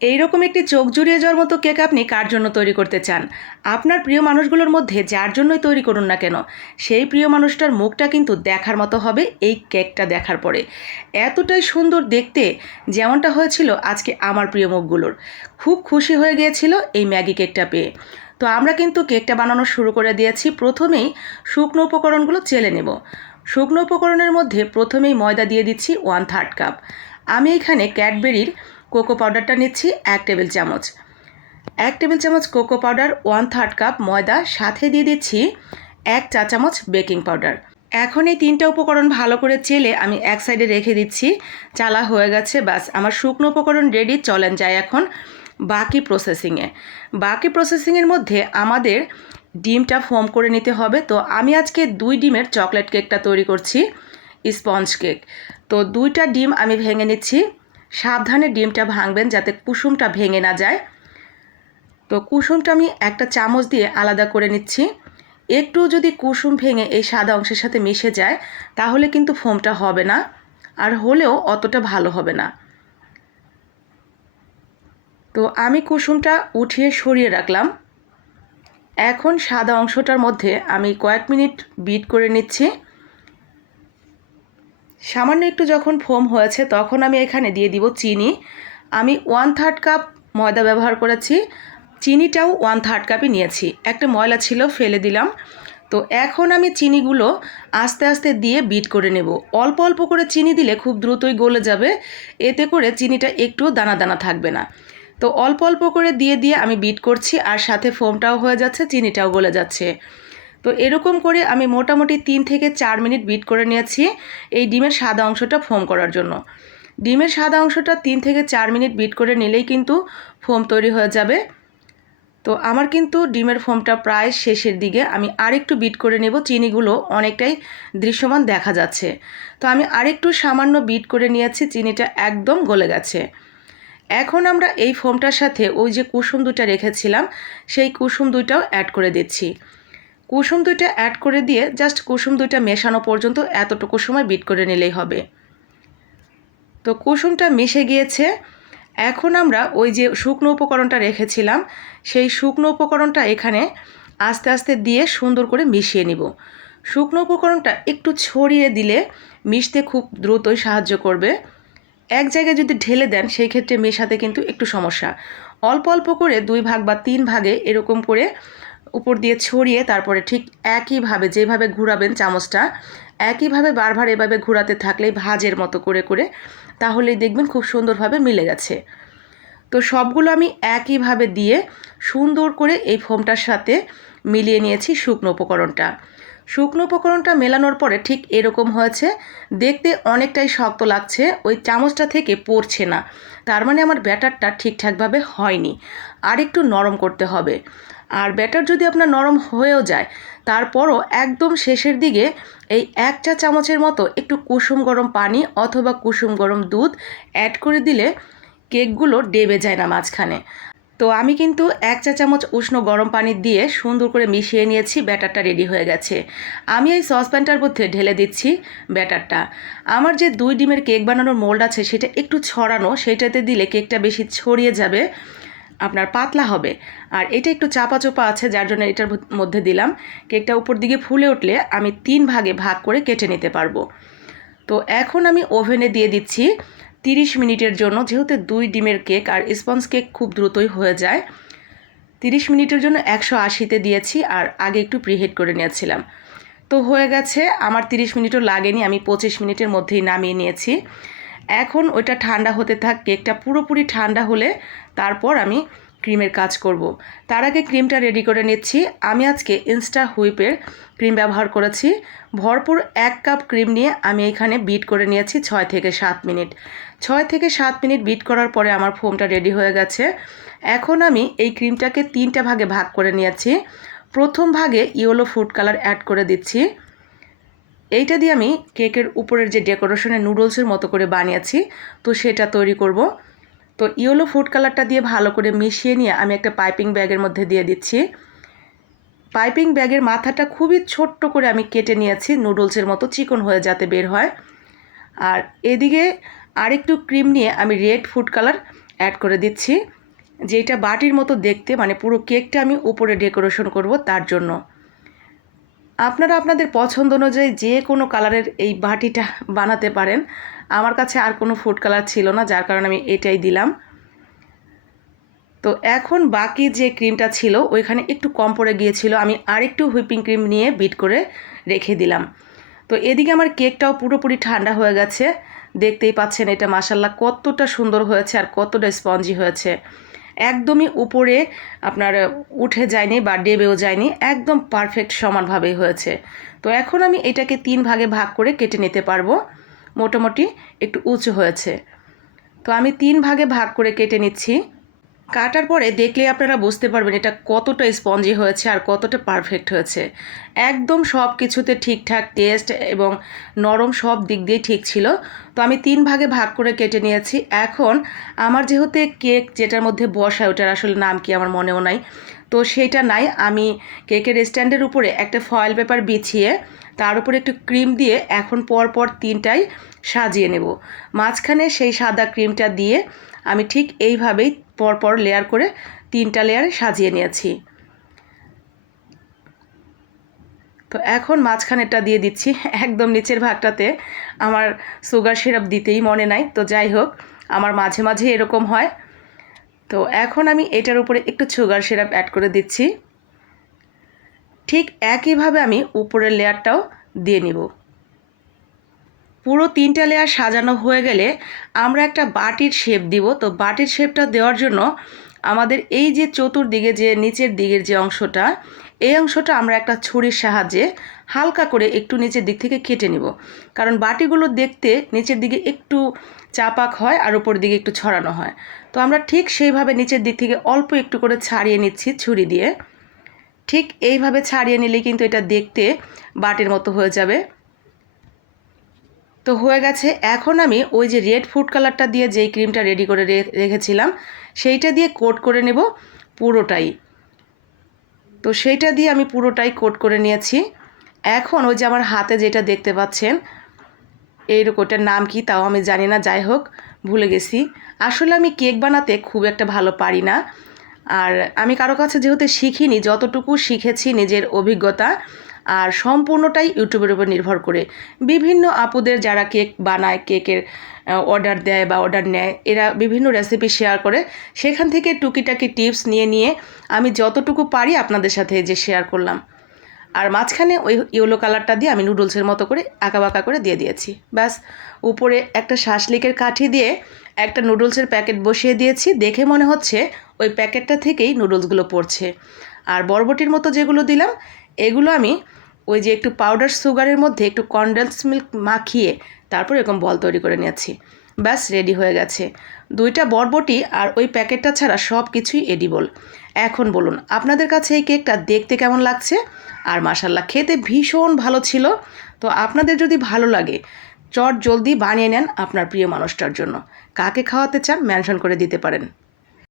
এইরকম একটি চোখ জুড়িয়ে যাওয়ার মতো কেক আপনি কার জন্য তৈরি করতে চান? আপনার প্রিয় মানুষগুলোর মধ্যে যার জন্যই তৈরি করুন না কেন? সেই প্রিয় মানুষটার মুখটা কিন্তু দেখার মতো হবে এই কেকটা দেখার পরে। এতটাই সুন্দর দেখতে যেমনটা হয়েছিল আজকে আমার প্রিয় মুখগুলোর। খুব খুশি হয়ে গিয়েছিল এই ম্যাগি কেকটা পেয়ে। তো আমরা কিন্তু কেকটা বানানো শুরু করে দিয়েছি। প্রথমেই শুকনো উপকরণগুলো চেলে নেব। শুকনো উপকরণের মধ্যে প্রথমেই ময়দা দিয়ে দিচ্ছি ওয়ান থার্ড কাপ আমি এখানে ক্যাডবেরির কোকো পাউডারটা নিচ্ছি এক টেবিল চামচ। এক টেবিল চামচ cocoa powder one third cup ময়দা, সাথে দিয়ে দিচ্ছি এক চা চামচ বেকিং পাউডার। এখন এই তিনটা উপকরণ ভালো করে চেলে আমি এক সাইডে রেখে দিচ্ছি। চালা হয়ে গেছে, ব্যাস। আমার শুকনো উপকরণ রেডি চলেন যায় এখন বাকি প্রসেসিংয়ে বাকি প্রসেসিংয়ের মধ্যে আমাদের ডিমটা ফোম করে নিতে হবে। তো আমি আজকে দুই ডিমের চকলেট কেকটা তৈরি করছি, স্পঞ্জ কেক। তো দুইটা ডিম আমি ভেঙে নিচ্ছি। সাবধানে ডিমটা ভাঙবেন যাতে কুসুমটা ভেঙে না যায়। তো কুসুমটা আমি একটা চামচ দিয়ে আলাদা করে নিচ্ছি। একটু যদি কুসুম ভেঙে এই সাদা অংশের সাথে মিশে যায়, তাহলে কিন্তু ফোমটা হবে না। আর হলেও অতটা ভালো হবে না। তো আমি কুসুমটা উঠিয়ে সরিয়ে রাখলাম। এখন সাদা অংশটার মধ্যে আমি কয়েক মিনিট বিট করে নিচ্ছি। সামান্য একটু যখন ফোম হয়েছে, তখন আমি এখানে দিয়ে দিব চিনি। আমি ওয়ান থার্ড কাপ ময়দা ব্যবহার করেছি। চিনিটাও ওয়ান থার্ড কাপই নিয়েছি। একটা ময়লা ছিল, ফেলে দিলাম। তো এখন আমি চিনিগুলো আস্তে আস্তে দিয়ে বিট করে নেব। অল্প অল্প করে চিনি দিলে খুব দ্রুতই গলে যাবে। এতে করে চিনিটা একটুও দানা দানা থাকবে না। তো অল্প অল্প করে দিয়ে দিয়ে আমি বিট করছি আর সাথে ফোমটাও হয়ে যাচ্ছে, চিনিটাও গলে যাচ্ছে। তো এরকম করে আমি মোটামুটি তিন থেকে চার মিনিট বিট করে নিয়েছি এই ডিমের সাদা অংশটা ফোম করার জন্য। ডিমের সাদা অংশটা তিন থেকে চার মিনিট বিট করে নিলেই কিন্তু ফোম তৈরি হয়ে যাবে। তো আমার কিন্তু ডিমের ফোমটা প্রায় শেষের দিকে আমি আরেকটু বিট করে নেব, চিনিগুলো অনেকটাই দৃশ্যমান দেখা যাচ্ছে। তো আমি আরেকটু সামান্য বিট করে নিয়েছি, চিনিটা একদম গলে গেছে। এখন আমরা এই ফোমটার সাথে ওই যে কুসুম দুটা রেখেছিলাম, সেই কুসুম দুইটাও অ্যাড করে দিচ্ছি। কুসুম দুইটা অ্যাড করে দিয়ে জাস্ট কুসুম দুইটা মেশানো পর্যন্ত এতটুকু সময় বিট করে নিলেই হবে। তো কুসুমটা মিশে গিয়েছে। এখন আমরা ওই যে শুকনো উপকরণটা রেখেছিলাম, সেই শুকনো উপকরণটা এখানে আস্তে আস্তে দিয়ে সুন্দর করে মিশিয়ে নিব। শুকনো উপকরণটা একটু ছড়িয়ে দিলে মিশতে খুব দ্রুতই সাহায্য করবে। এক জায়গায় যদি ঢেলে দেন, সেই ক্ষেত্রে মেশাতে কিন্তু একটু সমস্যা। অল্প অল্প করে দুই ভাগ বা তিন ভাগে এরকম করে উপর দিয়ে ছড়িয়ে তারপরে ঠিক একইভাবে যেভাবে ঘুরাবেন চামচটা, একইভাবে বারবার এভাবে ঘোরাতে থাকলেই ভাজের মতো করে করে তাহলেই দেখবেন খুব সুন্দরভাবে মিলে গেছে। তো সবগুলো আমি একইভাবে দিয়ে সুন্দর করে এই ফোমটার সাথে মিলিয়ে নিয়েছি শুকনো উপকরণটা। শুকনো উপকরণটা মেলানোর পরে ঠিক এরকম হয়েছে, দেখতে অনেকটাই শক্ত লাগছে, ওই চামচটা থেকে পড়ছে না। তার মানে আমার ব্যাটারটা ঠিকঠাকভাবে হয়নি। আর একটু নরম করতে হবে। আর ব্যাটার যদি আপনার নরম হয়েও যায়, তারপরও একদম শেষের দিকে এই এক চা চামচের মতো একটু কুসুম গরম পানি অথবা কুসুম গরম দুধ অ্যাড করে দিলে কেকগুলো ডেবে যায় না মাঝখানে। তো আমি কিন্তু এক চা চামচ উষ্ণ গরম পানি দিয়ে সুন্দর করে মিশিয়ে নিয়েছি, ব্যাটারটা রেডি হয়ে গেছে। আমি এই সসপ্যানটার মধ্যে ঢেলে দিচ্ছি ব্যাটারটা। আমার যে দুই ডিমের কেক বানানোর মোল্ড আছে, সেটা একটু ছড়ানো, সেটাতে দিলে কেকটা বেশি ছড়িয়ে যাবে। আপনার পাতলা হবে। আর এটা একটু চাপা চোপা আছে, যার জন্য এটার মধ্যে দিলাম। কেকটা উপর দিকে ফুলে উঠলে আমি তিন ভাগে ভাগ করে কেটে নিতে পারব। তো এখন আমি ওভেনে দিয়ে দিচ্ছি তিরিশ মিনিটের জন্য, যেহেতু দুই ডিমের কেক আর স্পঞ্জ কেক খুব দ্রুতই হয়ে যায়। তিরিশ মিনিটের জন্য একশো আশিতে দিয়েছি আর আগে একটু প্রিহিট করে নিয়েছিলাম। তো হয়ে গেছে, আমার তিরিশ মিনিটও লাগেনি, আমি পঁচিশ মিনিটের মধ্যেই নামিয়ে নিয়েছি। এখন ওইটা ঠান্ডা হতে থাক, কেকটা পুরোপুরি ঠান্ডা হলে তারপর আমি ক্রিমের কাজ করব। তার আগে ক্রিমটা রেডি করে নিচ্ছি। আমি আজকে ইনস্টা হুইপের ক্রিম ব্যবহার করেছি। ভরপুর এক কাপ ক্রিম নিয়ে আমি এখানে বিট করে নিয়েছি ছয় থেকে সাত মিনিট। ছয় থেকে সাত মিনিট বিট করার পরে আমার ফোমটা রেডি হয়ে গেছে। এখন আমি এই ক্রিমটাকে তিনটা ভাগে ভাগ করে নিয়েছি। প্রথম ভাগে ইয়েলো ফুড কালার অ্যাড করে দিচ্ছি। এইটা দিয়ে আমি কেকের উপরের যে ডেকোরেশনের নুডলসের মতো করে বানিয়েছি, তো সেটা তৈরি করব। তো ইয়েলো ফুড কালারটা দিয়ে ভালো করে মিশিয়ে নিয়ে আমি একটা পাইপিং ব্যাগের মধ্যে দিয়ে দিচ্ছি। পাইপিং ব্যাগের মাথাটা খুবই ছোট্ট করে আমি কেটে নিয়েছি, নুডলসের মতো চিকন হয়ে যাতে বের হয়। আর এদিকে আরেকটু ক্রিম নিয়ে আমি রেড ফুড কালার অ্যাড করে দিচ্ছি, যেটা বাটির মতো দেখতে মানে পুরো কেকটা আমি উপরে ডেকোরেশন করব তার জন্য। আপনারা আপনাদের পছন্দ অনুযায়ী যে কোনো কালারের এই বাটিটা বানাতে পারেন। আমার কাছে আর কোনো ফুড কালার ছিল না, যার কারণে আমি এটাই দিলাম। তো এখন বাকি যে ক্রিমটা ছিল, ওইখানে একটু কম পড়ে গিয়েছিল। আমি আরেকটু হুইপিং ক্রিম নিয়ে বিট করে রেখে দিলাম। তো এদিকে আমার কেকটাও পুরোপুরি ঠান্ডা হয়ে গেছে। দেখতেই পাচ্ছেন এটা মাসাল্লাহ কতটা সুন্দর হয়েছে আর কতটা স্পঞ্জি হয়েছে। একদমই উপরে আপনার উঠে যায়নি বা ডেবেও যায়নি, একদম পারফেক্ট সমানভাবেই হয়েছে। তো এখন আমি এটাকে তিন ভাগে ভাগ করে কেটে নিতে পারব। মোটামুটি একটু উঁচু হয়েছে। তো আমি তিন ভাগে ভাগ করে কেটে নিচ্ছি। কাটার পরে দেখলে আপনারা বুঝতে পারবেন এটা কতটা স্পঞ্জি হয়েছে আর কতটা পারফেক্ট হয়েছে। একদম সব কিছুতে ঠিকঠাক টেস্ট এবং নরম সব দিক দিয়ে ঠিক ছিল। তো আমি তিন ভাগে ভাগ করে কেটে নিয়েছি। এখন আমার যেহেতু কেক যেটার মধ্যে বসায় ওটার আসলে নাম কি আমার মনেও নাই। তো সেইটা নাই। আমি কেকের স্ট্যান্ডের উপরে একটা ফয়েল পেপার বিছিয়ে, তার উপরে একটু ক্রিম দিয়ে এখন পর পর তিনটাই সাজিয়ে নেব। মাঝখানে সেই সাদা ক্রিমটা দিয়ে আমি ঠিক এইভাবেই পরপর লেয়ার করে তিনটা লেয়ারে সাজিয়ে নিয়েছি। তো এখন মাঝখানেরটা দিয়ে দিচ্ছি। একদম নিচের ভাগটাতে আমার সুগার সিরাপ দিতেই মনে নাই। তো যাই হোক, আমার মাঝে মাঝে এরকম হয়। তো এখন আমি এটার উপরে একটু সুগার সিরাপ অ্যাড করে দিচ্ছি। ঠিক একইভাবে আমি উপরের লেয়ারটাও দিয়ে নিব। পুরো তিনটা লেয়ার সাজানো হয়ে গেলে আমরা একটা বাটির শেপ দিব। তো বাটির শেপটা দেওয়ার জন্য আমাদের এই যে চতুর্দিকে যে নিচের দিকের যে অংশটা, এই অংশটা আমরা একটা ছুরির সাহায্যে হালকা করে একটু নিচের দিক থেকে কেটে নিব। কারণ বাটিগুলো দেখতে নিচের দিকে একটু চাপাক হয় আর উপর দিকে একটু ছড়ানো হয়। তো আমরা ঠিক সেইভাবে নিচের দিক থেকে অল্প একটু করে ছাড়িয়ে নিচ্ছি ছুরি দিয়ে। ঠিক এইভাবে ছাড়িয়ে নিলে কিন্তু এটা দেখতে বাটির মতো হয়ে যাবে। তো হয়ে গেছে। এখন আমি ওই যে রেড ফুড কালারটা দিয়ে যেই ক্রিমটা রেডি করে রেখেছিলাম, সেইটা দিয়ে কোট করে নেব পুরোটাই। তো সেইটা দিয়ে আমি পুরোটাই কোট করে নিয়েছি। এখন ওই যে আমার হাতে যেটা দেখতে পাচ্ছেন এইরকম ওটার নাম কি তাও আমি জানি না, যাই হোক, ভুলে গেছি। আসলে আমি কেক বানাতে খুব একটা ভালো পারি না। আর আমি কারও কাছে যেহেতু শিখিনি, যতটুকু শিখেছি নিজের অভিজ্ঞতা আর সম্পূর্ণটাই ইউটিউবের উপর নির্ভর করে। বিভিন্ন আপুদের যারা কেক বানায়, কেকের অর্ডার দেয় বা অর্ডার নেয়, এরা বিভিন্ন রেসিপি শেয়ার করে। সেখান থেকে টুকিটাকি টিপস নিয়ে নিয়ে আমি যতটুকু পারি আপনাদের সাথে যে শেয়ার করলাম। আর মাঝখানে ওই ইয়েলো কালারটা দিয়ে আমি নুডলসের মতো করে আঁকা বাঁকা করে দিয়ে দিয়েছি। ব্যাস, উপরে একটা শাসলিকের কাঠি দিয়ে একটা নুডলসের প্যাকেট বসিয়ে দিয়েছি। দেখে মনে হচ্ছে ওই প্যাকেটটা থেকেই নুডলসগুলো পড়ছে। আর বরবটির মতো যেগুলো দিলাম এগুলো আমি ওই যে একটু পাউডার সুগারের মধ্যে একটু কনডেন্স মিল্ক মাখিয়ে তারপর এরকম বল তৈরি করে নিয়েছি। ব্যাস রেডি হয়ে গেছে। দুইটা বরবটি আর ওই প্যাকেটটা ছাড়া সব কিছুই এডিবল এখন বলুন, আপনাদের কাছে এই কেকটা দেখতে কেমন লাগছে? আর মাসাল্লাহ খেতে ভীষণ ভালো ছিল। তো আপনাদের যদি ভালো লাগে, চট জলদি বানিয়ে নেন আপনার প্রিয় মানুষটার জন্য। কাকে খাওয়াতে চান মেনশন করে দিতে পারেন।